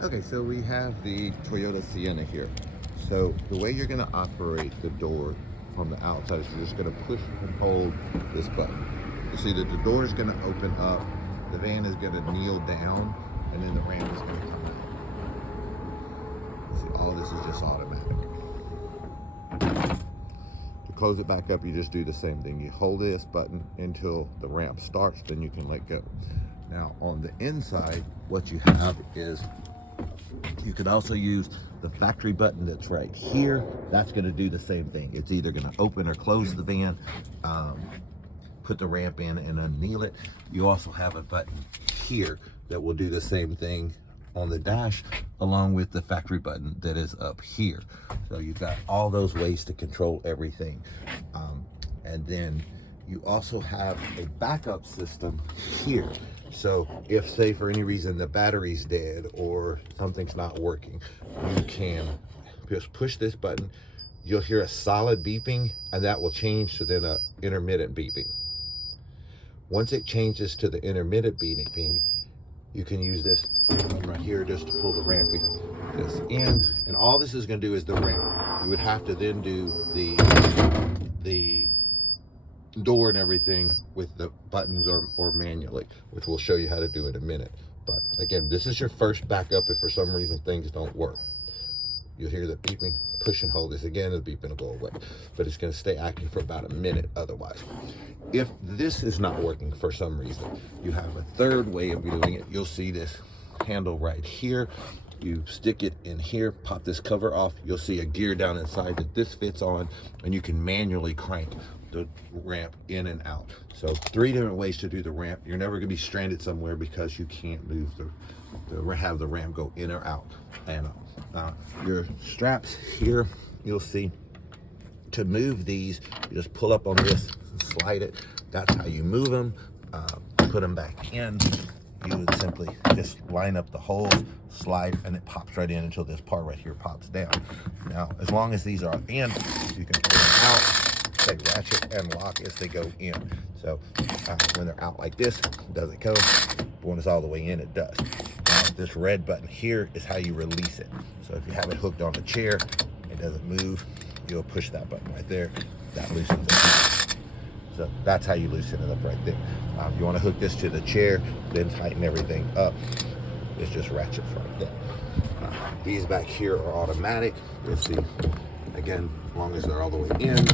Okay, so we have the Toyota Sienna here. So the way you're going to operate the door from the outside is you're just going to push and hold this button. You see that the door is going to open up, the van is going to kneel down, and then the ramp is going to come out. See, all this is just automatic. To close it back up, you just do the same thing. You hold this button until the ramp starts, then you can let go. Now on the inside, what you have is you could also use the factory button that's right here. That's going to do the same thing. It's either going to open or close the van, put the ramp in and unkneel it. You also have a button here that will do the same thing on the dash, along with the factory button that is up here. So you've got all those ways to control everything. And then you also have a backup system here. So if, say, for any reason the battery's dead or something's not working, you can just push this button. You'll hear a solid beeping, and that will change to then a intermittent beeping. Once it changes to the intermittent beeping, you can use this right here just to pull the ramp this in, and all this is going to do is the ramp. You would have to then do the door and everything with the buttons or manually, which we'll show you how to do in a minute. But again, this is your first backup if for some reason things don't work. You'll hear the beeping, push and hold this again, the beeping will go away, but it's going to stay active for about a minute otherwise. If this is not working for some reason, you have a third way of doing it. You'll see this handle right here. You stick it in here, pop this cover off. You'll see a gear down inside that this fits on, and you can manually crank the ramp in and out. So 3 different ways to do the ramp. You're never going to be stranded somewhere because you can't move have the ramp go in or out. And your straps here, you'll see, to move these, you just pull up on this, slide it. That's how you move them. Put them back in. You would simply just line up the holes, slide, and it pops right in until this part right here pops down. Now, as long as these are in, you can pull them out. They ratchet and lock as they go in. So when they're out like this, it doesn't go. But when it's all the way in, it does. Now, this red button here is how you release it. So if you have it hooked on the chair, it doesn't move, you'll push that button right there. That loosens it. So that's how you loosen it up right there. You want to hook this to the chair, then tighten everything up. It's just ratchets right there. These back here are automatic. You'll see, again, as long as they're all the way in,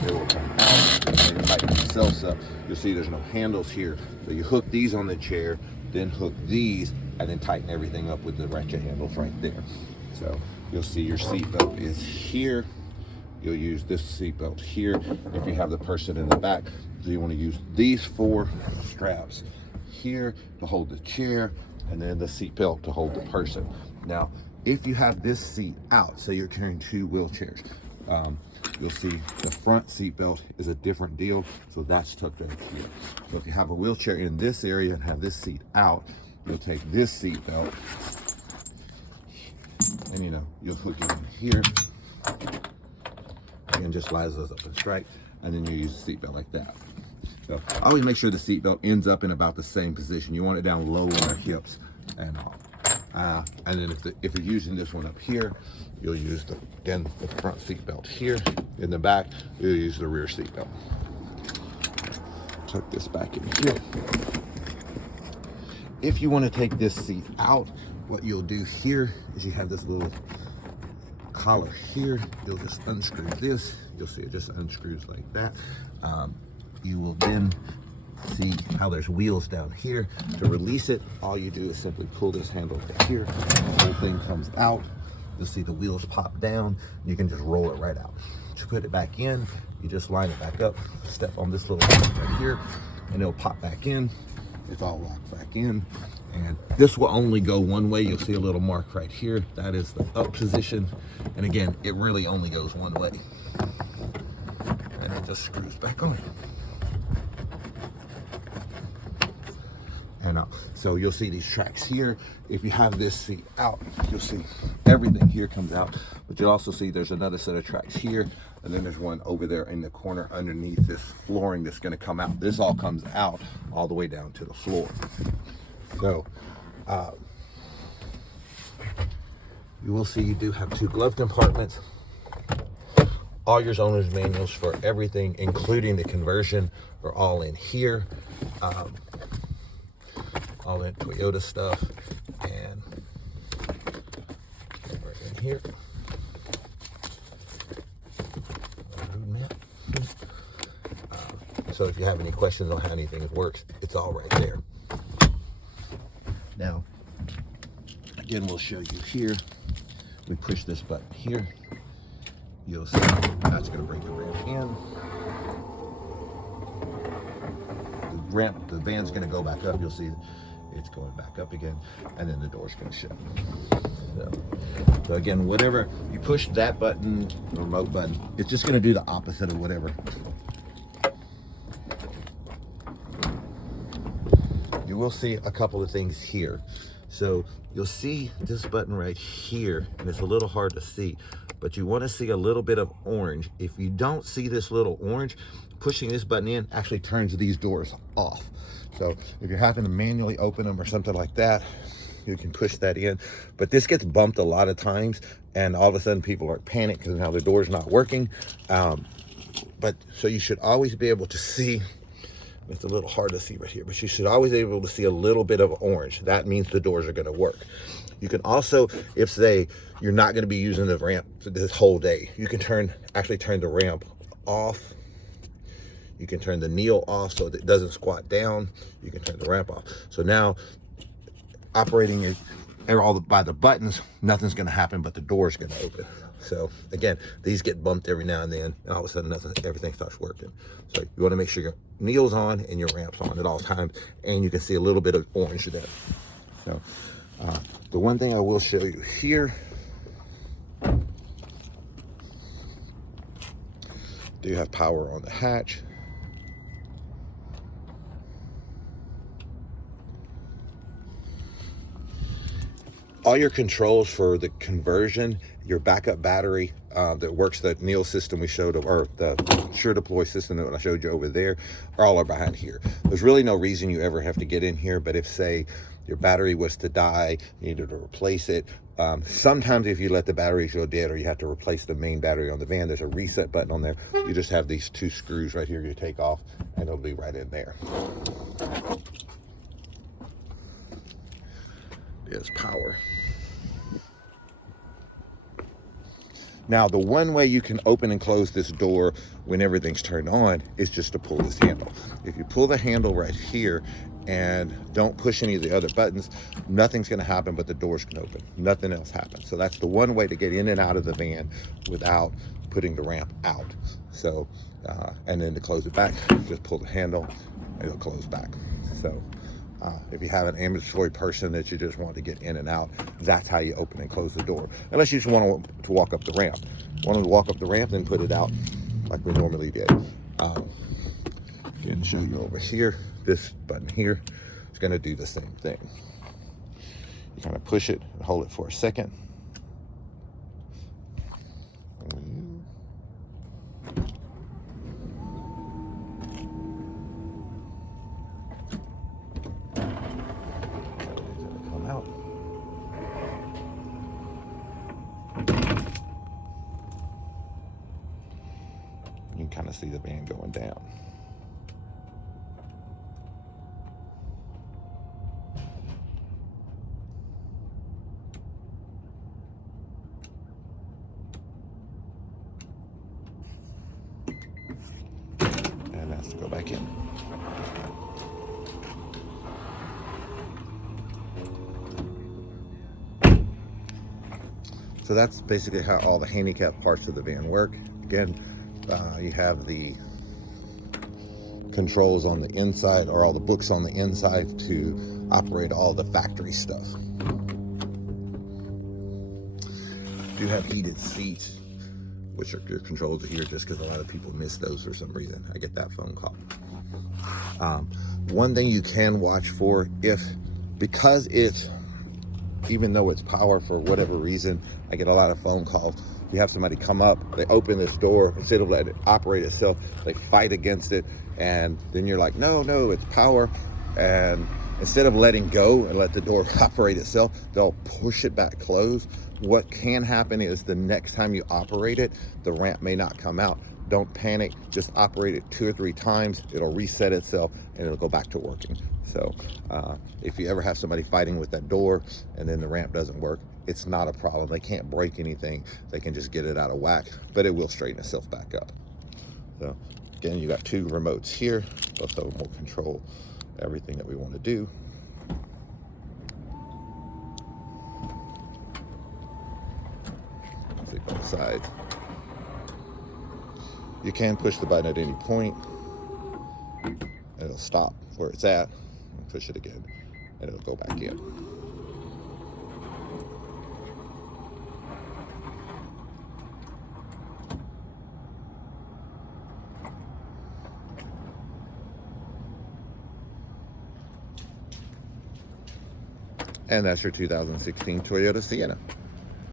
they will come out. And they tighten themselves up. You'll see there's no handles here. So you hook these on the chair, then hook these, and then tighten everything up with the ratchet handles right there. So you'll see your seat belt is here. You'll use this seat belt here if you have the person in the back. So you want to use these 4 straps here to hold the chair, and then the seat belt to hold the person. Now, if you have this seat out, so you're carrying 2 wheelchairs, you'll see the front seat belt is a different deal. So that's tucked in here. So if you have a wheelchair in this area and have this seat out, you'll take this seat belt and you'll hook it in here. And just lines those up and straight, and then you use the seatbelt like that. So always make sure the seatbelt ends up in about the same position. You want it down low on the hips and all. And then if you're using this one up here, you'll use the front seatbelt here. In the back, you'll use the rear seatbelt. Tuck this back in here. If you want to take this seat out, what you'll do here is you have this little collar here. You'll just unscrew this. You'll see it just unscrews like that. You will then see how there's wheels down here. To release it, all you do is simply pull this handle right here. The whole thing comes out. You'll see the wheels pop down. You can just roll it right out. To put it back in, you just line it back up, step on this little thing right here, and it'll pop back in. It's all locked back in. And this will only go one way. You'll see a little mark right here. That is the up position. And again, it really only goes one way. And it just screws back on. And so you'll see these tracks here. If you have this seat out, you'll see everything here comes out. But you'll also see there's another set of tracks here. And then there's one over there in the corner underneath this flooring that's going to come out. This all comes out all the way down to the floor. So You will see you do have 2 glove compartments. All your owner's manuals for everything, including the conversion, are all in here. All in Toyota stuff, and we're in here. So if you have any questions on how anything works, it's all right there. Now, again, we'll show you here. We push this button here. You'll see that's going to bring the ramp in. The van's going to go back up. You'll see it's going back up again, and then the door's going to shut. So again, whatever you push that button, the remote button, it's just going to do the opposite of whatever. You will see a couple of things here. So you'll see this button right here, and it's a little hard to see, but you want to see a little bit of orange. If you don't see this little orange, pushing this button in actually turns these doors off. So if you're having to manually open them or something like that, you can push that in. But this gets bumped a lot of times, and all of a sudden people are panicked because now the door's not working. But so you should always be able to see. It's a little hard to see right here, but you should always be able to see a little bit of orange. That means the doors are going to work. You can also, if say you're not going to be using the ramp for this whole day, you can actually turn the ramp off. You can turn the kneel off so that it doesn't squat down. You can turn the ramp off. So now, operating it by the buttons, nothing's going to happen, but the door's going to open. So again, these get bumped every now and then, and all of a sudden everything starts working. So you want to make sure your kneel's on and your ramp's on at all times, and you can see a little bit of orange there. So the one thing I will show you here, do you have power on the hatch? All your controls for the conversion, your backup battery that works, the Neil system we showed, or the Sure Deploy system that I showed you over there, all are behind here. There's really no reason you ever have to get in here, but if say your battery was to die, you needed to replace it. Sometimes if you let the batteries go dead or you have to replace the main battery on the van, there's a reset button on there. You just have these 2 screws right here you take off, and it'll be right in there. Is power. Now, the one way you can open and close this door when everything's turned on is just to pull this handle. If you pull the handle right here and don't push any of the other buttons, nothing's going to happen but the doors can open. Nothing else happens. So that's the one way to get in and out of the van without putting the ramp out. So, and then to close it back, just pull the handle and it'll close back. So if you have an ambulatory person that you just want to get in and out, that's how you open and close the door. Unless you just want to walk up the ramp. Want to walk up the ramp, then put it out like we normally did. Again, show you over here, this button here is going to do the same thing. You kind of push it and hold it for a second. You can kind of see the van going down. And that's to go back in. So that's basically how all the handicap parts of the van work. Again, you have the controls on the inside, or all the books on the inside to operate all the factory stuff. You have heated seats, which are your controls here, just because a lot of people miss those for some reason. I get that phone call. One thing you can watch for, because it's, even though it's power, for whatever reason, I get a lot of phone calls. You have somebody come up, they open this door, instead of letting it operate itself, they fight against it, and then you're like, no, it's power, and instead of letting go and let the door operate itself, they'll push it back closed. What can happen is the next time you operate it, the ramp may not come out. Don't panic, just operate it 2 or 3 times. It'll reset itself and it'll go back to working. So if you ever have somebody fighting with that door and then the ramp doesn't work, it's not a problem. They can't break anything. They can just get it out of whack, but it will straighten itself back up. So again, you got 2 remotes here. Both of them will control everything that we want to do. See both sides. You can push the button at any point. It'll stop where it's at. And push it again, and it'll go back in. And that's your 2016 Toyota Sienna.